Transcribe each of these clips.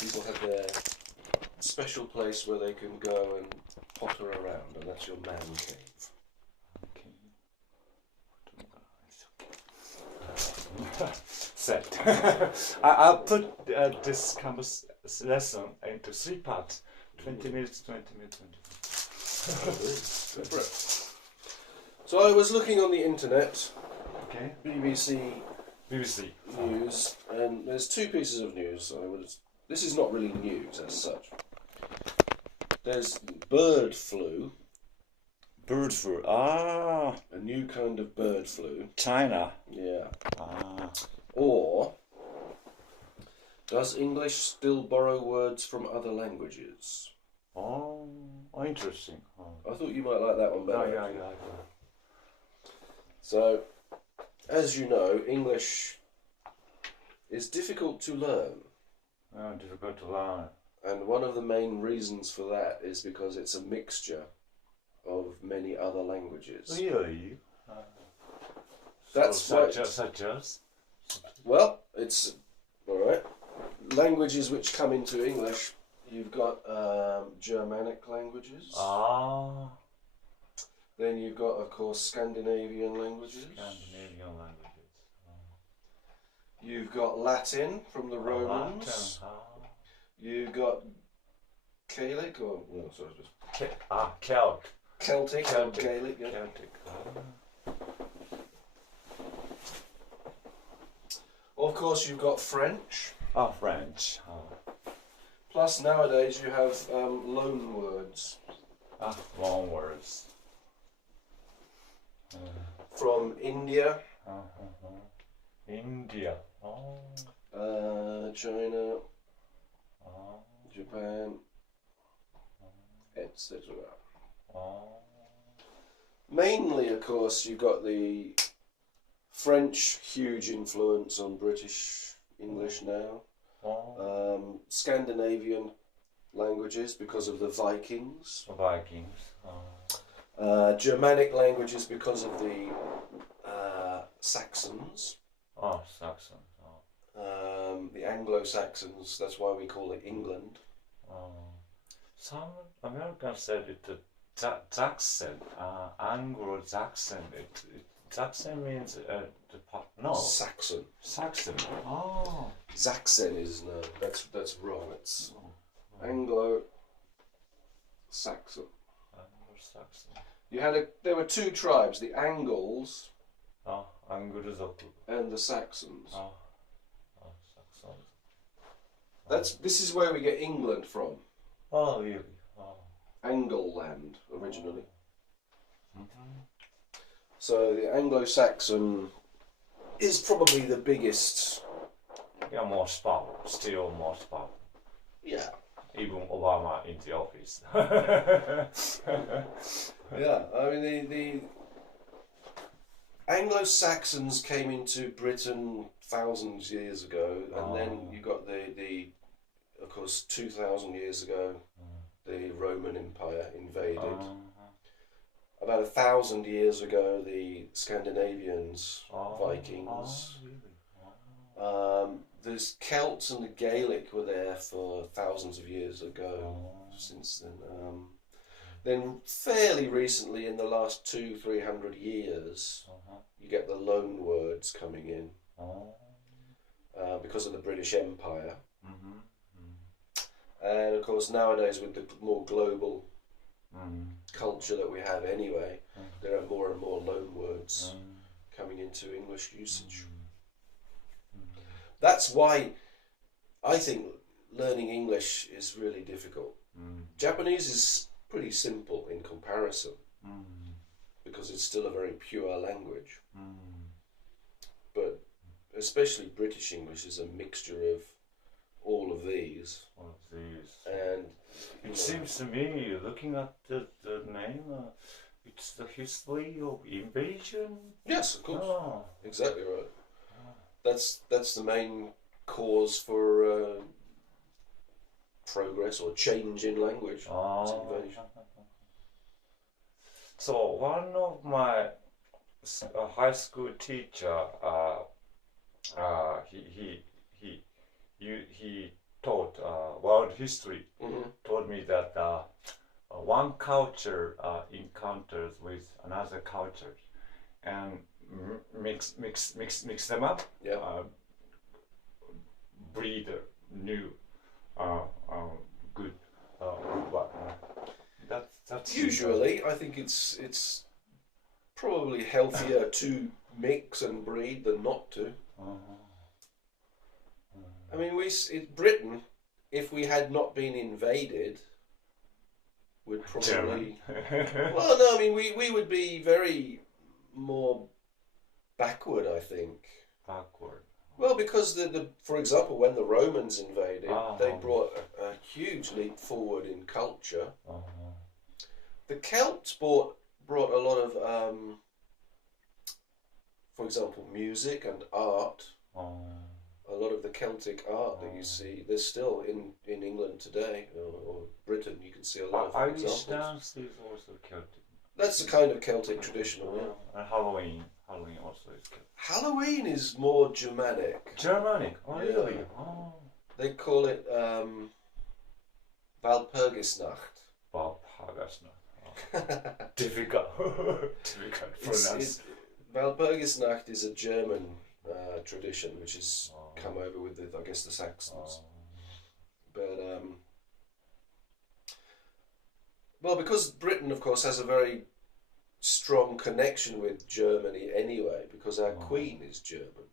People have their special place where they can go and potter around, and that's your man cave. Set. I'll put this campus lesson into 3 parts. 20 minutes, 20 minutes, 20 minutes. Go for it. So I was looking on the internet, Okay. BBC BBC. News, and there's 2 pieces of news. This is not really news as such. There's bird flu. Bird flu. Ah. A new kind of bird flu. China. Yeah. Ah. Or, does English still borrow words from other languages? Oh, interesting. Oh. I thought you might like that one better. Yeah. So, as you know, English is difficult to learn. Oh, difficult to learn. And one of the main reasons for that is because it's a mixture of many other languages. Really? That's so why, such as? well, it's alright. Languages which come into English, you've got Germanic languages. Ah. Then you've got, of course, Scandinavian languages. Scandinavian languages. You've got Latin from the Romans. Latin. You've got Gaelic, or no, sorry, just Celtic. Or Gaelic. Yeah. Celtic. Of course, you've got French. French. Plus, nowadays you have loan words. Long words. From India. India. China. Japan. Etc. Mainly, of course, you've got the French, huge influence on British English now. Scandinavian languages because of the Vikings. Germanic languages because of the Saxons. Saxon. The Anglo-Saxons, that's why we call it England. Some Americans said it Saxon, Anglo-Saxon. Saxon means no. Saxon. Saxon. Oh. Saxon is no. That's wrong. It's Anglo-Saxon. Anglo-Saxon. There were 2 tribes: the Angles and the Saxons. Saxons. This is where we get England from. Oh, really? Angleland originally. Mm-hmm. So the Anglo-Saxon is probably the biggest. Yeah, most powerful. Still most powerful. Yeah. Even Obama in the office. Yeah, I mean the Anglo-Saxons came into Britain thousands of years ago, and then you got the of course 2,000 years ago, the Roman Empire invaded. About 1,000 years ago, the Scandinavians, Vikings. The Celts and the Gaelic were there for thousands of years ago. Since then, then fairly recently, in the last 200-300 years, you get the loan words coming in because of the British Empire. And of course, nowadays with the more global culture that we have anyway, there are more and more loan words coming into English usage. That's why I think learning English is really difficult. Japanese is pretty simple in comparison because it's still a very pure language. But especially British English is a mixture of all of these. And it seems to me, looking at the name, it's the history of invasion. Yes, of course. Exactly right. That's the main cause for progress or change in language. It's invasion. So one of my high school teacher, he taught history told me that one culture encounters with another culture and mix them up, breed a new good one. That's usually I think it's probably healthier to mix and breed than not to. I mean, Britain, if we had not been invaded, would probably well, no, I mean we would be very more backward, I think. Backward. Well, because for example, when the Romans invaded, they brought a huge leap forward in culture. The Celts brought a lot of, for example, music and art. A lot of the Celtic art that you see, there's still in England today, or Britain, you can see a lot of Irish examples. dance is also Celtic. That's the kind of Celtic traditional, yeah. And Halloween also is Celtic. Halloween is more Germanic. Germanic? Oh, Yeah. really? Oh. They call it Walpurgisnacht. Walpurgisnacht. Difficult. Difficult to pronounce. Walpurgisnacht is a German tradition which has come over with I guess the Saxons. But well, because Britain of course has a very strong connection with Germany anyway, because our Queen is German.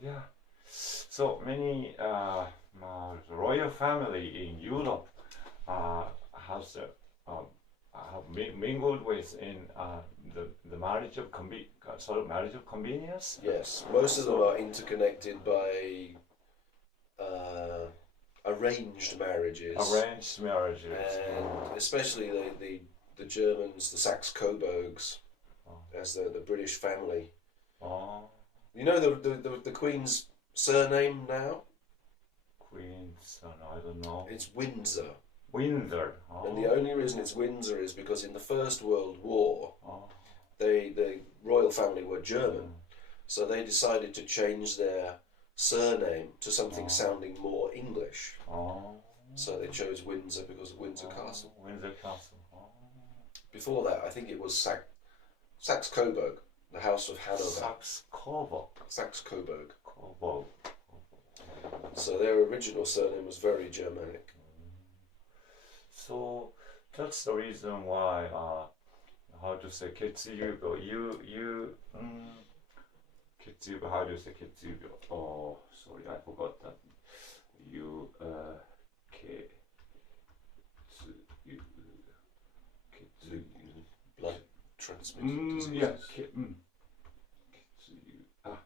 Yeah. So many royal family in Europe has have mingled with in the marriage of sort of marriage of convenience. Yes, most of them are interconnected by arranged marriages. Arranged marriages, and especially the Germans, the Saxe-Coburgs, as the British family. You know the Queen's surname now? Queen's son, I don't know. It's Windsor. Windsor. And the only reason it's Windsor is because in the First World War, the royal family were German, so they decided to change their surname to something sounding more English. So they chose Windsor because of Windsor Castle. Windsor Castle. Before that, I think it was Saxe-Coburg, the House of Hanover. Saxe-Coburg. Saxe-Coburg. Coburg. So their original surname was very Germanic. So that's the reason why, how to say, ketsubyō, ketsubyō, how do you say ketsubyō? Oh, sorry, I forgot that. Blood transmitted diseases. Yeah,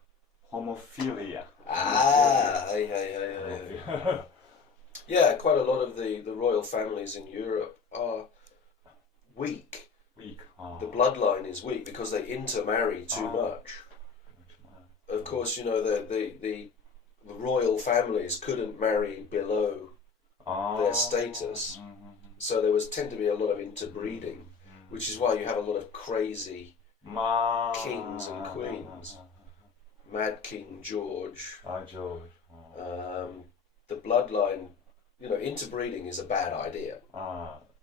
homophilia. Yeah, quite a lot of the royal families in Europe are weak. The bloodline is weak because they intermarry too much. Of course, you know, the royal families couldn't marry below their status, so there tend to be a lot of interbreeding, which is why you have a lot of crazy kings and queens. Mad King George. The bloodline, you know, interbreeding is a bad idea.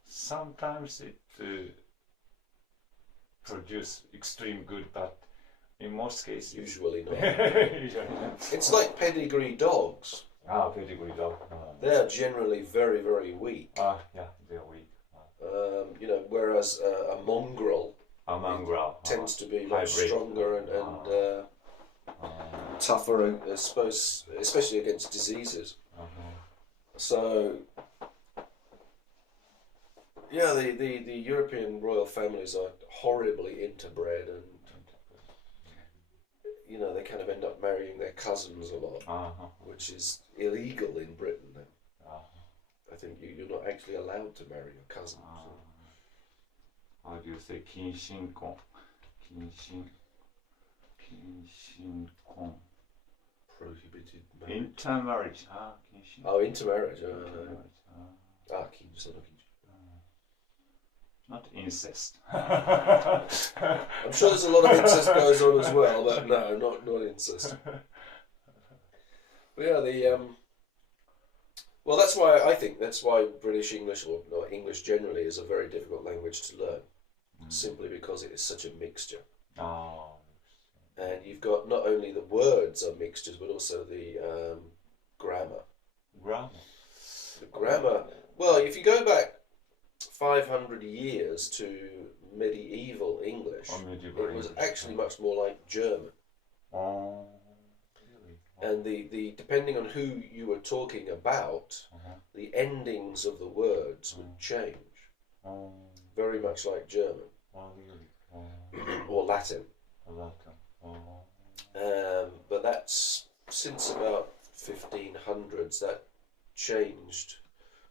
Sometimes it produces extreme good, but in most cases, usually not. It's like pedigree dogs. Pedigree dog. They are generally very, very weak. Yeah, they're weak. You know, whereas a mongrel tends to be much stronger and tougher, I suppose, especially against diseases. So, yeah, the European royal families are horribly interbred, and you know, they kind of end up marrying their cousins a lot, which is illegal in Britain. I think you're not actually allowed to marry your cousins. How do you say 近親婚? 近親婚. Prohibited marriage. Intermarriage. Intermarriage. Not incest. I'm sure there's a lot of incest goes on as well, but no, not incest. But yeah, Well, that's why I think that's why British English or English generally is a very difficult language to learn, simply because it is such a mixture. Oh. And you've got not only the words are mixtures, but also the grammar. Grammar. The grammar. Well, if you go back 500 years to medieval English, it was actually much more like German. Oh, really? And the depending on who you were talking about, the endings of the words would change. Very much like German. Oh, really? Or Latin. Latin. But that's since about 1500s that changed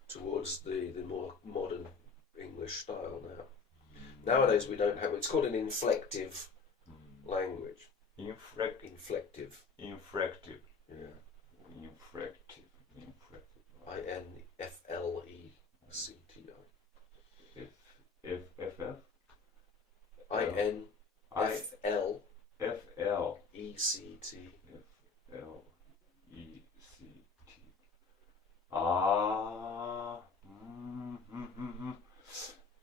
towards the more modern English style now. Nowadays we don't have, it's called an inflective language. Inflective. Inflective. Yeah. Inflective. I-N-F-L-E-C-T-I. F-F-F? I-N-F-L F-L E-C-T. F-L-E-C-T. Ah.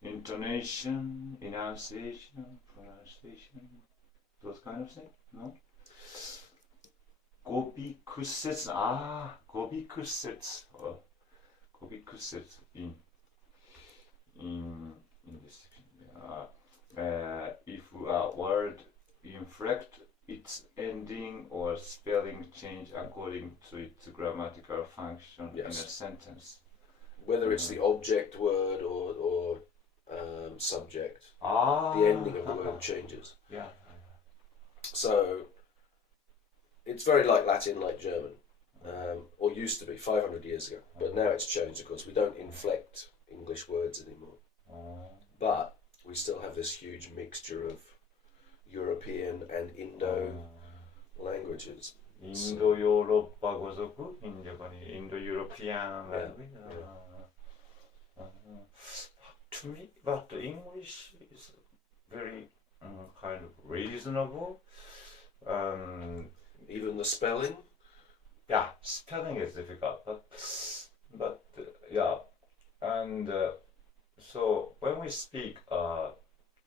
Intonation, enunciation, pronunciation, those kind of things, no? 고비구세츠, 고비구세츠, 고비구세츠 in this. If a word inflect its ending or spelling change according to its grammatical function in a sentence. Whether it's the object word or subject, the ending of the word changes. Yeah. So it's very like Latin, like German, or used to be 500 years ago. But now it's changed, of course. We don't inflect English words anymore. But we still have this huge mixture of European and Indo languages. Indo-Europe-고속, Indo-European language. To me, but English is very kind of reasonable. Even the spelling? Yeah, spelling is difficult, but yeah, and so when we speak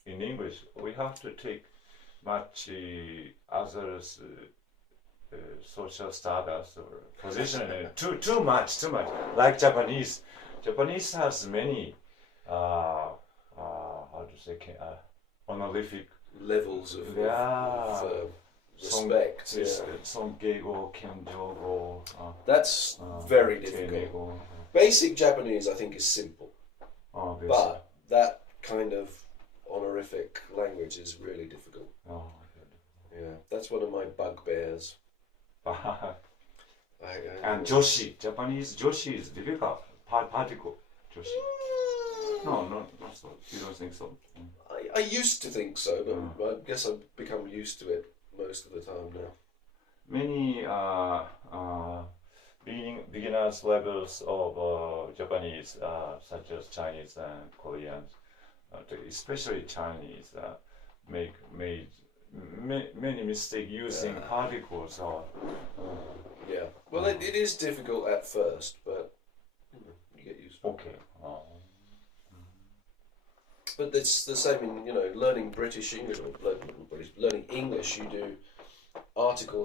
in English, we have to take much others' social status or position. too much. Like Japanese. Japanese has many how to say honorific levels of respect. Songeigo, Kenjogo. That's very difficult. Basic Japanese, I think, is simple. But that kind of honorific language is really difficult. Yeah, that's one of my bugbears. And Joshi, Japanese Joshi is difficult. Particle Joshi. No, not so. You don't think so? I used to think so, but I guess I've become used to it most of the time now. Many beginners levels of Japanese, such as Chinese and Koreans, especially Chinese, made many mistakes using particles. Yeah, well, it is difficult at first, but you get used to it. Okay. But it's the same in learning British English or learning English. You do articles